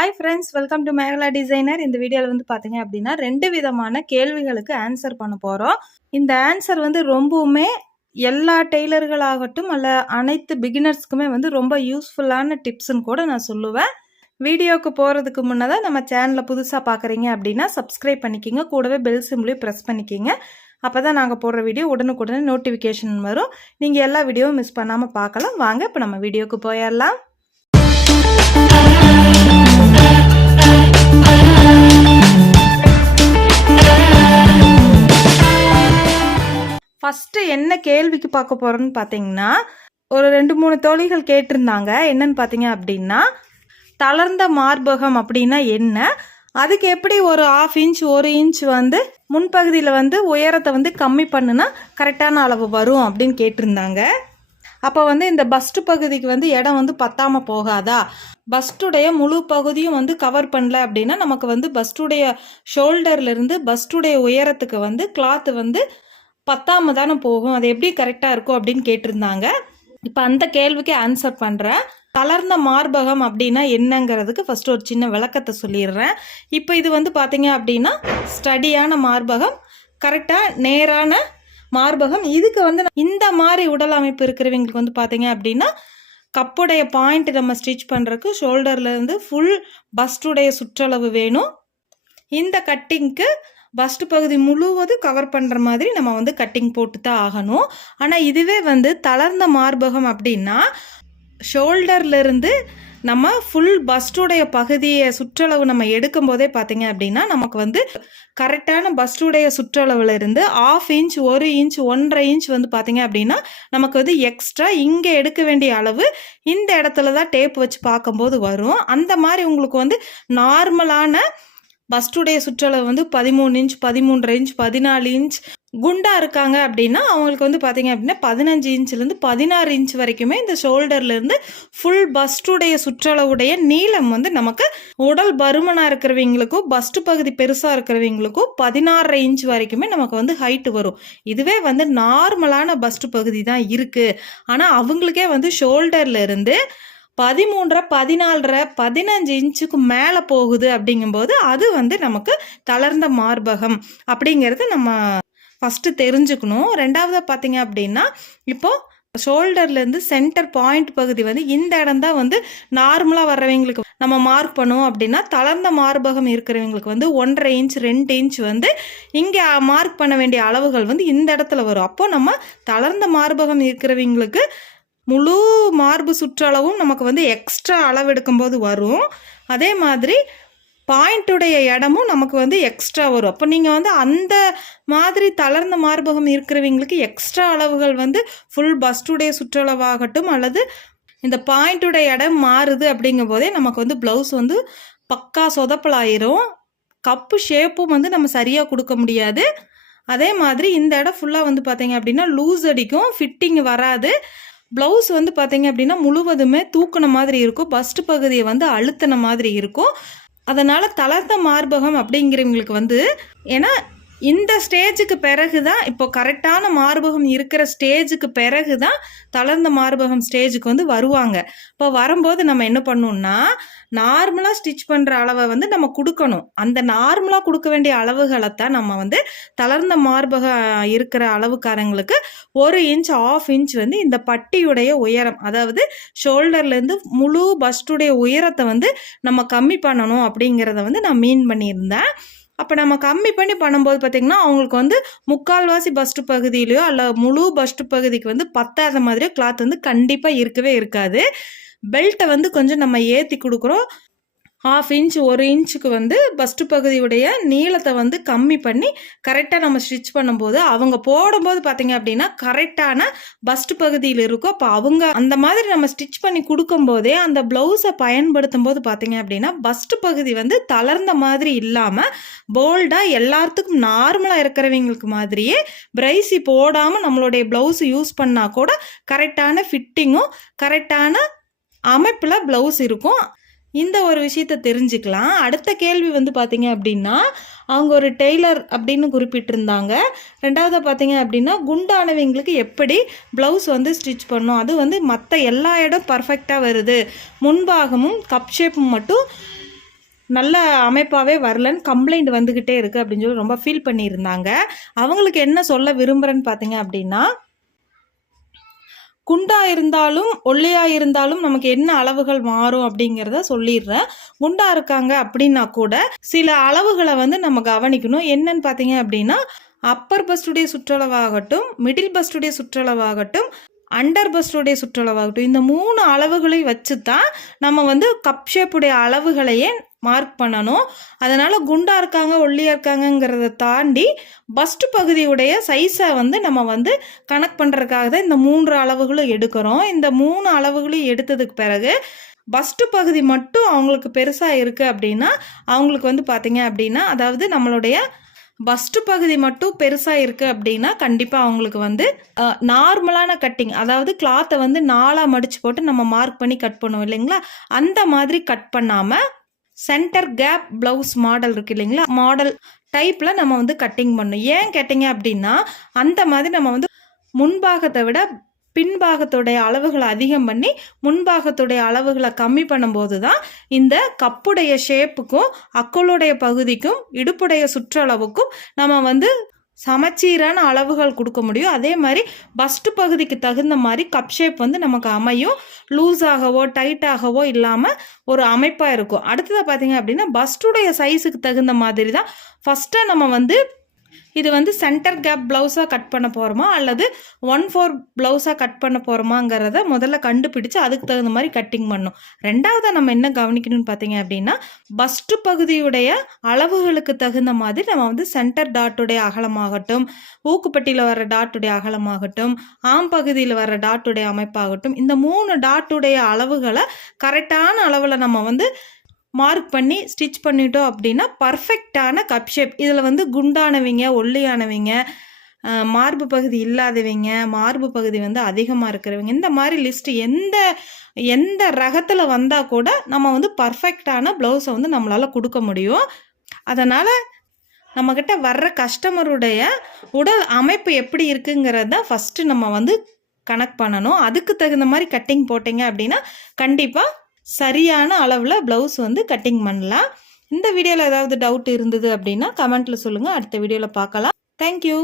Hi friends welcome to Megala designer இந்த வீடியோவில் வந்து பார்த்தீங்க அப்படின்னா ரெண்டு விதமான கேள்விகளுக்கு ஆன்சர் பண்ண போகிறோம் இந்த ஆன்சர் வந்து ரொம்பவுமே எல்லா டெய்லர்களாகட்டும் அல்ல அனைத்து பிகினர்ஸ்க்குமே வந்து ரொம்ப யூஸ்ஃபுல்லான டிப்ஸ்ன்னு கூட நான் சொல்லுவேன். வீடியோவுக்கு போகிறதுக்கு முன்னதாக நம்ம சேனலை புதுசாக பார்க்குறீங்க அப்படின்னா சப்ஸ்கிரைப் பண்ணிக்கிங்க. கூடவே பெல் சிம்லையும் ப்ரெஸ் பண்ணிக்கிங்க. அப்போ தான் நாங்கள் போடுற வீடியோ உடனுக்குடனே நோட்டிஃபிகேஷன் வரும். நீங்கள் எல்லா வீடியோவும் மிஸ் பண்ணாமல் பார்க்கலாம் வாங்க இப்போ நம்ம வீடியோவுக்கு போயிடலாம். ஃபஸ்ட்டு என்ன கேள்விக்கு பார்க்க போகிறோன்னு பார்த்தீங்கன்னா ஒரு ரெண்டு மூணு தோழிகள் கேட்டிருந்தாங்க. என்னன்னு பார்த்தீங்க அப்படின்னா தளர்ந்த மார்பகம் அப்படின்னா என்ன? அதுக்கு எப்படி ஒரு ஆஃப் இன்ச் ஒரு இன்ச் வந்து முன்பகுதியில் வந்து உயரத்தை வந்து கம்மி பண்ணுனா கரெக்டான அளவு வரும் அப்படின்னு கேட்டிருந்தாங்க. அப்போ வந்து இந்த பஸ்ட்டு பகுதிக்கு வந்து இடம் வந்து பத்தாமல் போகாதா? பஸ்டுடைய முழு பகுதியும் வந்து கவர் பண்ணல அப்படின்னா நமக்கு வந்து பஸ்டுடைய ஷோல்டர்லேருந்து பஸ்டுடைய உயரத்துக்கு வந்து கிளாத்து வந்து பத்தாம தானே போகும்? அது எப்படி கரெக்டாக இருக்கும் அப்படின்னு கேட்டிருந்தாங்க. இப்போ அந்த கேள்விக்கு ஆன்சர் பண்ணுறேன் தளர்ந்த மார்பகம் அப்படின்னா என்னங்கிறதுக்கு ஃபஸ்ட்டு ஒரு சின்ன விளக்கத்தை சொல்லிடுறேன். இப்போ இது வந்து பார்த்தீங்க அப்படின்னா ஸ்டடியான மார்பகம் கரெக்டாக நேரான மார்பகம். இதுக்கு வந்து இந்த மாதிரி உடல் அமைப்பு இருக்கிறவங்களுக்கு வந்து பார்த்தீங்க அப்படின்னா கப்புடைய பாயிண்ட் நம்ம ஸ்டிச் பண்ணுறதுக்கு ஷோல்டர்லேருந்து ஃபுல் பஸ்டுடைய சுற்றளவு வேணும். இந்த கட்டிங்க்கு பஸ்ட் பகுதி முழுவதும் கவர் பண்ணுற மாதிரி நம்ம வந்து கட்டிங் போட்டு தான் ஆகணும். ஆனால் இதுவே வந்து தளர்ந்த மார்பகம் அப்படின்னா ஷோல்டர்லேருந்து நம்ம ஃபுல் பஸ்டுடைய பகுதியை சுற்றளவு நம்ம எடுக்கும் போதே பார்த்தீங்க அப்படின்னா நமக்கு வந்து கரெக்டான பஸ்டுடைய சுற்றளவில் இருந்து ஆஃப் இன்ச் ஒரு இன்ச் ஒன்றரை இன்ச் வந்து பார்த்தீங்க அப்படின்னா நமக்கு வந்து எக்ஸ்ட்ரா இங்கே எடுக்க வேண்டிய அளவு இந்த இடத்துல தான் டேப் வச்சு பார்க்கும்போது வரும். அந்த மாதிரி உங்களுக்கு வந்து நார்மலான பஸ்டுடைய சுற்றளவு வந்து பதிமூணு இன்ச் பதிமூன்று இன்ச் பதினாலு இன்ச் குண்டா இருக்காங்க அப்படின்னா அவங்களுக்கு வந்து பார்த்தீங்க அப்படின்னா பதினஞ்சு இன்ச்லேருந்து பதினாறு இன்ச் வரைக்குமே இந்த ஷோல்டர்லேருந்து ஃபுல் பஸ்டுடைய சுற்றளவுடைய நீளம் வந்து நமக்கு உடல் பருமனாக இருக்கிறவங்களுக்கும் பஸ்ட் பகுதி பெருசாக இருக்கிறவங்களுக்கும் பதினாறரை இன்ச் வரைக்குமே நமக்கு வந்து ஹைட்டு வரும். இதுவே வந்து நார்மலான பஸ்ட் பகுதி தான் இருக்குது ஆனால் அவங்களுக்கே வந்து ஷோல்டர்லேருந்து இருந்து பதிமூன்றரை பதினாலரை பதினஞ்சு இன்ச்சுக்கு மேலே போகுது அப்படிங்கும்போது அது வந்து நமக்கு தளர்ந்த மார்பகம் அப்படிங்கிறது நம்ம ஃபஸ்ட்டு தெரிஞ்சுக்கணும். ரெண்டாவது பார்த்தீங்க அப்படின்னா இப்போது ஷோல்டர்லேருந்து சென்டர் பாயிண்ட் பகுதி வந்து இந்த இடம் தான் வந்து நார்மலாக வர்றவங்களுக்கு நம்ம மார்க் பண்ணுவோம் அப்படின்னா தளர்ந்த மார்பகம் இருக்கிறவங்களுக்கு வந்து ஒன்றரை இன்ச் ரெண்டு இன்ச் வந்து இங்கே மார்க் பண்ண வேண்டிய அளவுகள் வந்து இந்த இடத்துல வரும். அப்போ நம்ம தளர்ந்த மார்பகம் இருக்கிறவங்களுக்கு முழு மார்பு சுற்றளவும் நமக்கு வந்து எக்ஸ்ட்ரா அளவு எடுக்கும்போது வரும். அதே மாதிரி பாயிண்ட்டுடைய இடமும் நமக்கு வந்து எக்ஸ்ட்ரா வரும். அப்போ நீங்கள் வந்து அந்த மாதிரி தளர்ந்த மார்பகம் இருக்கிறவங்களுக்கு எக்ஸ்ட்ரா அளவுகள் வந்து ஃபுல் பஸ்டுடைய சுற்றளவாகட்டும் அல்லது இந்த பாயிண்ட்டுடைய இடம் மாறுது அப்படிங்கும் போதே நமக்கு வந்து ப்ளவுஸ் வந்து பக்கா சொதப்பலாயிரும். கப்பு ஷேப்பும் வந்து நம்ம சரியாக கொடுக்க முடியாது. அதே மாதிரி இந்த இடம் ஃபுல்லாக வந்து பார்த்தீங்க அப்படின்னா லூஸ் அடிக்கும். ஃபிட்டிங் வராது. ப்ளவுஸ் வந்து பார்த்தீங்க அப்படின்னா முழுவதுமே தூக்கின மாதிரி இருக்கும். பஸ்ட் பகுதியை வந்து அழுத்தின மாதிரி இருக்கும். அதனால் தளர்ந்த மார்பகம் அப்படிங்கிறவங்களுக்கு வந்து ஏன்னா இந்த ஸ்டேஜுக்கு பிறகு தான் இப்போ கரெக்டான மார்பகம் இருக்கிற ஸ்டேஜுக்கு பிறகு தான் தளர்ந்த மார்பகம் ஸ்டேஜுக்கு வந்து வருவாங்க. இப்போ வரும்போது நம்ம என்ன பண்ணணும்னா நார்மலாக ஸ்டிச் பண்ணுற அளவை வந்து நம்ம கொடுக்கணும். அந்த நார்மலாக கொடுக்க வேண்டிய அளவுகளை தான் நம்ம வந்து தளர்ந்த மார்பகம் இருக்கிற அளவுக்காரங்களுக்கு ஒரு இன்ச் ஆஃப் இன்ச் வந்து இந்த பட்டியுடைய உயரம் அதாவது ஷோல்டர்லேருந்து முழு பஸ்டுடைய உயரத்தை வந்து நம்ம கம்மி பண்ணணும் அப்படிங்கிறத வந்து நான் மீன் பண்ணியிருந்தேன். அப்போ நம்ம கம்மி பண்ணி பண்ணும்போது பார்த்திங்கன்னா அவங்களுக்கு வந்து முக்கால்வாசி பஸ்ட்டு பகுதியிலையோ அல்ல முழு பஸ்ட்டு பகுதிக்கு வந்து பத்தாத மாதிரியோ கிளாத் வந்து கண்டிப்பாக இருக்கவே இருக்காது. பெல்ட்டை வந்து கொஞ்சம் நம்ம ஏற்றி கொடுக்குறோம். ஹாஃப் இன்ச் ஒரு இன்ச்சுக்கு வந்து பஸ்ட் பகுதியுடைய நீளத்தை வந்து கம்மி பண்ணி கரெக்டாக நம்ம ஸ்டிச் பண்ணும்போது அவங்க போடும்போது பார்த்தீங்க அப்படின்னா கரெக்டான பஸ்ட் பகுதியில் இருக்கும். அப்போ அவங்க அந்த மாதிரி நம்ம ஸ்டிச் பண்ணி கொடுக்கும்போதே அந்த ப்ளவுஸை பயன்படுத்தும் போது பார்த்தீங்க அப்படின்னா பஸ்ட் பகுதி வந்து தளர்ந்த மாதிரி இல்லாமல் போல்டாக எல்லாத்துக்கும் நார்மலாக இருக்கிறவங்களுக்கு மாதிரியே பிரைசி போடாமல் நம்மளுடைய ப்ளவுஸ் யூஸ் பண்ணால் கூட கரெக்டான ஃபிட்டிங்கும் கரெக்டான அமைப்பில் ப்ளவுஸ் இருக்கும். இந்த ஒரு விஷயத்த தெரிஞ்சுக்கலாம். அடுத்த கேள்வி வந்து பார்த்தீங்க அப்படின்னா அவங்க ஒரு டெய்லர் அப்படின்னு குறிப்பிட்டிருந்தாங்க. ரெண்டாவது பார்த்தீங்க அப்படின்னா குண்டானவங்களுக்கு எப்படி ப்ளவுஸ் வந்து ஸ்டிச் பண்ணும் அது வந்து மற்ற எல்லா இடம் பர்ஃபெக்டாக வருது. முன்பாகமும் கப் ஷேப்பும் மட்டும் நல்ல அமைப்பாகவே வரலன்னு கம்ப்ளைண்ட் வந்துக்கிட்டே இருக்குது அப்படின்னு சொல்லி ரொம்ப ஃபீல் பண்ணியிருந்தாங்க. அவங்களுக்கு என்ன சொல்ல விரும்புகிறேன்னு பார்த்தீங்க அப்படின்னா குண்டா இருந்தாலும் ஒல்லியா இருந்தாலும் நமக்கு என்ன அளவுகள் மாறும் அப்படிங்கிறத சொல்லிடுறேன். குண்டா இருக்காங்க அப்படின்னா கூட சில அளவுகளை வந்து நம்ம கவனிக்கணும். என்னன்னு பார்த்தீங்க அப்படின்னா அப்பர் பஸ்டுடைய சுற்றளவாகட்டும் மிடில் பஸ்டுடைய சுற்றளவாகட்டும் அண்டர் பஸ்டுடைய சுற்றளவாகட்டும் இந்த மூணு அளவுகளையும் வச்சு தான் நம்ம வந்து கப் ஷேப்புடைய அளவுகளையே மார்க் பண்ணணும். அதனால் குண்டாக இருக்காங்க ஒல்லியாக இருக்காங்கங்கிறத தாண்டி பஸ்ட் பகுதியுடைய சைஸை வந்து நம்ம வந்து கணக்கு பண்ணுறதுக்காக தான் இந்த மூன்று அளவுகளும் எடுக்கிறோம். இந்த மூணு அளவுகளையும் எடுத்ததுக்கு பிறகு பஸ்ட் பகுதி மட்டும் அவங்களுக்கு பெருசாக இருக்குது அப்படின்னா அவங்களுக்கு வந்து பார்த்தீங்க அப்படின்னா அதாவது நம்மளுடைய பஸ்ட் பகுதி மட்டும் பெருசாக இருக்குது அப்படின்னா கண்டிப்பாக அவங்களுக்கு வந்து நார்மலான கட்டிங் அதாவது கிளாத்தை வந்து நாலாக மடித்து போட்டு நம்ம மார்க் பண்ணி கட் பண்ணுவோம் இல்லைங்களா? அந்த மாதிரி கட் பண்ணாமல் சென்டர் கேப் ப்ளவுஸ் மாடல் இருக்கு இல்லைங்களா? மாடல் டைப்பில் நம்ம வந்து கட்டிங் பண்ணணும். ஏன் கேட்டிங்க அப்படின்னா அந்த மாதிரி நம்ம வந்து முன்பாகத்தை விட பின்பாகத்துடைய அளவுகளை அதிகம் பண்ணி முன்பாகத்துடைய அளவுகளை கம்மி பண்ணும்போது தான் இந்த கப்புடைய ஷேப்புக்கும் அக்குளுடைய பகுதிக்கும் இடுப்புடைய சுற்றளவுக்கும் நம்ம வந்து சமச்சீரான அளவுகள் கொடுக்க முடியும். அதே மாதிரி பஸ்ட் பகுதிக்கு தகுந்த மாதிரி கப் ஷேப் வந்து நமக்கு அமையும். லூஸாகவோ டைட்டாகவோ இல்லாமல் ஒரு அமைப்பாக இருக்கும். அடுத்ததாக பார்த்தீங்க அப்படின்னா பஸ்ட்டுடைய சைஸுக்கு தகுந்த மாதிரி தான் ஃபஸ்ட்டாக நம்ம வந்து இது வந்து சென்டர் கேப் ப்ளவுஸாக கட் பண்ண போகிறோமா அல்லது ஒன் ஃபோர் ப்ளவுஸாக கட் பண்ண போகிறோமாங்கிறத முதல்ல கண்டுபிடிச்சு அதுக்கு தகுந்த மாதிரி கட்டிங் பண்ணும். ரெண்டாவதாக நம்ம என்ன கவனிக்கணும்னு பார்த்தீங்க அப்படின்னா பஸ்ட் பகுதியுடைய அளவுகளுக்கு தகுந்த மாதிரி நம்ம வந்து சென்டர் டாட்டுடைய அகலமாகட்டும் ஊக்குப்பட்டியில் வர டாட்டுடைய அகலமாகட்டும் ஆம் பகுதியில் வர டாட்டுடைய அமைப்பாகட்டும் இந்த மூணு டாட்டுடைய அளவுகளை கரெக்டான அளவில் நம்ம வந்து மார்க் பண்ணி ஸ்டிச் பண்ணிட்டோம் அப்படின்னா பர்ஃபெக்டான கப் ஷேப் இதில் வந்து குண்டானவங்க ஒல்லியானவங்க மார்பு பகுதி இல்லாதவங்க மார்பு பகுதி வந்து அதிகமாக இருக்கிறவங்க. இந்த மாதிரி லிஸ்ட்டு எந்த எந்த ரகத்தில் வந்தால் கூட நம்ம வந்து பர்ஃபெக்டான ப்ளவுஸை வந்து நம்மளால் கொடுக்க முடியும். அதனால் நம்மக்கிட்ட வர்ற கஸ்டமருடைய உடல் அமைப்பு எப்படி இருக்குங்கிறத ஃபஸ்ட்டு நம்ம வந்து கனெக்ட் பண்ணணும். அதுக்கு தகுந்த மாதிரி கட்டிங் போட்டிங்க அப்படின்னா கண்டிப்பாக சரியான அளவில் ப்ளவுஸ் வந்து கட்டிங் பண்ணலாம். இந்த வீடியோவில் ஏதாவது டவுட் இருந்தது அப்படின்னா கமெண்ட்டில் சொல்லுங்கள் அடுத்த வீடியோவில் பார்க்கலாம். தேங்க்யூ